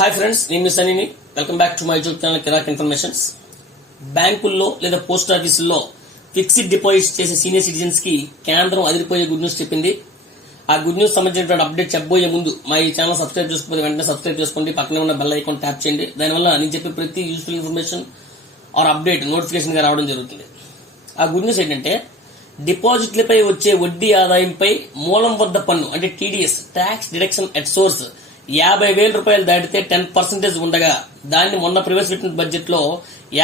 Hi friends, నేను మీ సనీని. Welcome back to my YouTube channel Kirak informations. బ్యాంకుల్లో లేదా పోస్ట్ ఆఫీసుల్లో ఫిక్స్డ్ డిపాజిట్ చేసే సీనియర్ సిటిజన్స్ కి కేంద్రం అదిరిపోయే గుడ్ న్యూస్ చెప్పింది. ఆ గుడ్ న్యూస్ సంబంధించినటువంటి అప్డేట్ చెప్పబోయే ముందు మా ఈ ఛానల్ సబ్స్క్రైబ్ చేసుకోండి. వెంటనే సబ్స్క్రైబ్ చేసుకోండి, పక్కనే ఉన్న బెల్ ఐకాన్ ట్యాప్ చేయండి. దానివల్ల నేను చెప్పే ప్రతి useful information are update notification గా రావడం జరుగుతుంది. ఆ గుడ్ న్యూస్ ఏంటంటే, డిపాజిట్లపై వచ్చే వడ్డీ ఆదాయంపై మూలం వద్ద పన్ను అంటే TDS tax deduction at source 50,000 రూపాయలు దాటితే 10% ఉండగా దాన్ని మొన్న ప్రవేశపెట్టిన బడ్జెట్ లో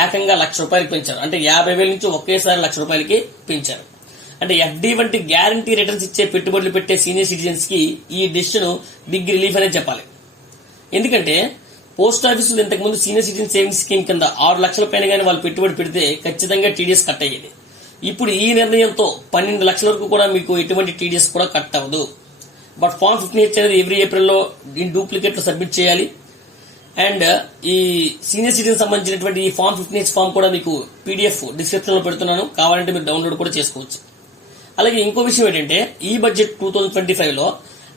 ఏకంగా ₹1,00,000 పెంచారు. అంటే 50,000 నుంచి ఒకేసారి ₹1,00,000 పెంచారు. అంటే ఎఫ్డీ వంటి గ్యారంటీ రిటర్న్స్ ఇచ్చే పెట్టుబడులు పెట్టే సీనియర్ సిటిజన్స్ కి ఈ డెసిషన్ బిగ్ రిలీఫ్ అనే చెప్పాలి. ఎందుకంటే పోస్ట్ ఆఫీసులు ఇంతకుముందు సీనియర్ సిటిజన్ సేవింగ్స్ స్కీమ్ కింద 6 లక్షల పైన గానీ వాళ్ళు పెట్టుబడి పెడితే ఖచ్చితంగా టీడీఎస్ కట్ అయ్యేది. ఇప్పుడు ఈ నిర్ణయంతో 12 లక్షల వరకు కూడా మీకు ఎటువంటి టీడీఎస్ కూడా కట్ అవ్వదు. బట్ ఫామ్ 15H అనేది ఎవ్రీ ఏప్రిల్లో డూప్లికేట్ లో సబ్మిట్ చేయాలి. అండ్ ఈ సీనియర్ సిటిజన్ సంబంధించినటువంటి ఈ ఫామ్ 15H ఫామ్ కూడా మీకు పీడిఎఫ్ డిస్క్రిప్షన్ లో పెడుతున్నాను, కావాలంటే మీరు డౌన్లోడ్ కూడా చేసుకోవచ్చు. అలాగే ఇంకో విషయం ఏంటంటే, ఈ బడ్జెట్ 2025 లో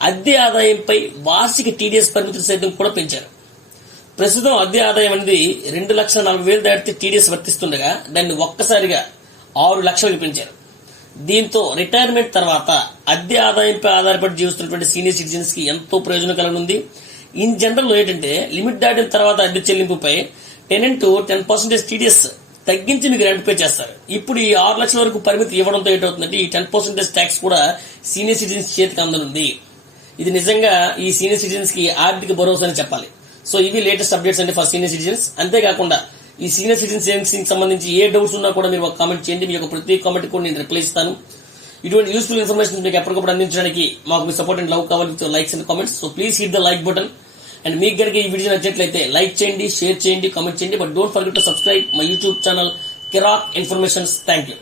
అద్దె ఆదాయంపై వార్షిక టీడీఎస్ పరిమితులు సైతం కూడా పెంచారు. ప్రస్తుతం అద్దె ఆదాయం అనేది 2,40,000 దాటితే టీడీఎస్ వర్తిస్తుండగా దాన్ని ఒక్కసారిగా 6 లక్షలకు పెంచారు. దీంతో రిటైర్మెంట్ తర్వాత అద్దె ఆదాయంపై ఆధారపడి జీవిస్తున్నటువంటి సీనియర్ సిటిజన్స్ కి ఎంతో ప్రయోజనం కలగనుంది. ఇన్ జనరల్ ఏంటంటే, లిమిట్ దాటిన తర్వాత అద్దె చెల్లింపుపై టెనెంట్ 10% టీడీఎస్ తగ్గించి మీకు రెంట్ పే చేస్తారు. ఇప్పుడు ఈ 6 లక్షల వరకు పరిమితి ఇవ్వడంతో ఏంటవుతుందంటే, ఈ 10% ట్యాక్స్ కూడా సీనియర్ సిటిజన్స్ చేతికి అందనుంది. ఇది నిజంగా ఈ సీనియర్ సిటిజన్స్ కి ఆర్థిక భరోసా అని చెప్పాలి. సో ఇవి లేటెస్ట్ అప్డేట్స్ అండి ఫర్ సీనియర్ సిటిజన్స్. అంతేకాకుండా ఈ సీనియర్ సిటిజన్ సేవింగ్స్ కి సంబంధించి ఏ డౌట్స్ ఉన్నా కూడా మీరు ఒక కామెంట్ చేయండి. మీ యొక్క ప్రతి కామెంట్ కూడా నేను రిప్లై ఇస్తాను. ఇటువంటి యూస్ఫుల్ ఇన్ఫర్మేషన్ మీకు ఎప్పటికప్పుడు అందించడానికి మాకు మీ సపోర్ట్ అండ్ లవ్ కావాలి with likes and comments. So please hit the like button. And మీకు కనుక ఈ వీడియో నచ్చినట్లయితే లైక్ చేయండి, షేర్ చేయండి, కామెంట్ చేయండి. But don't forget to subscribe my YouTube channel Kirak informations. Thank you.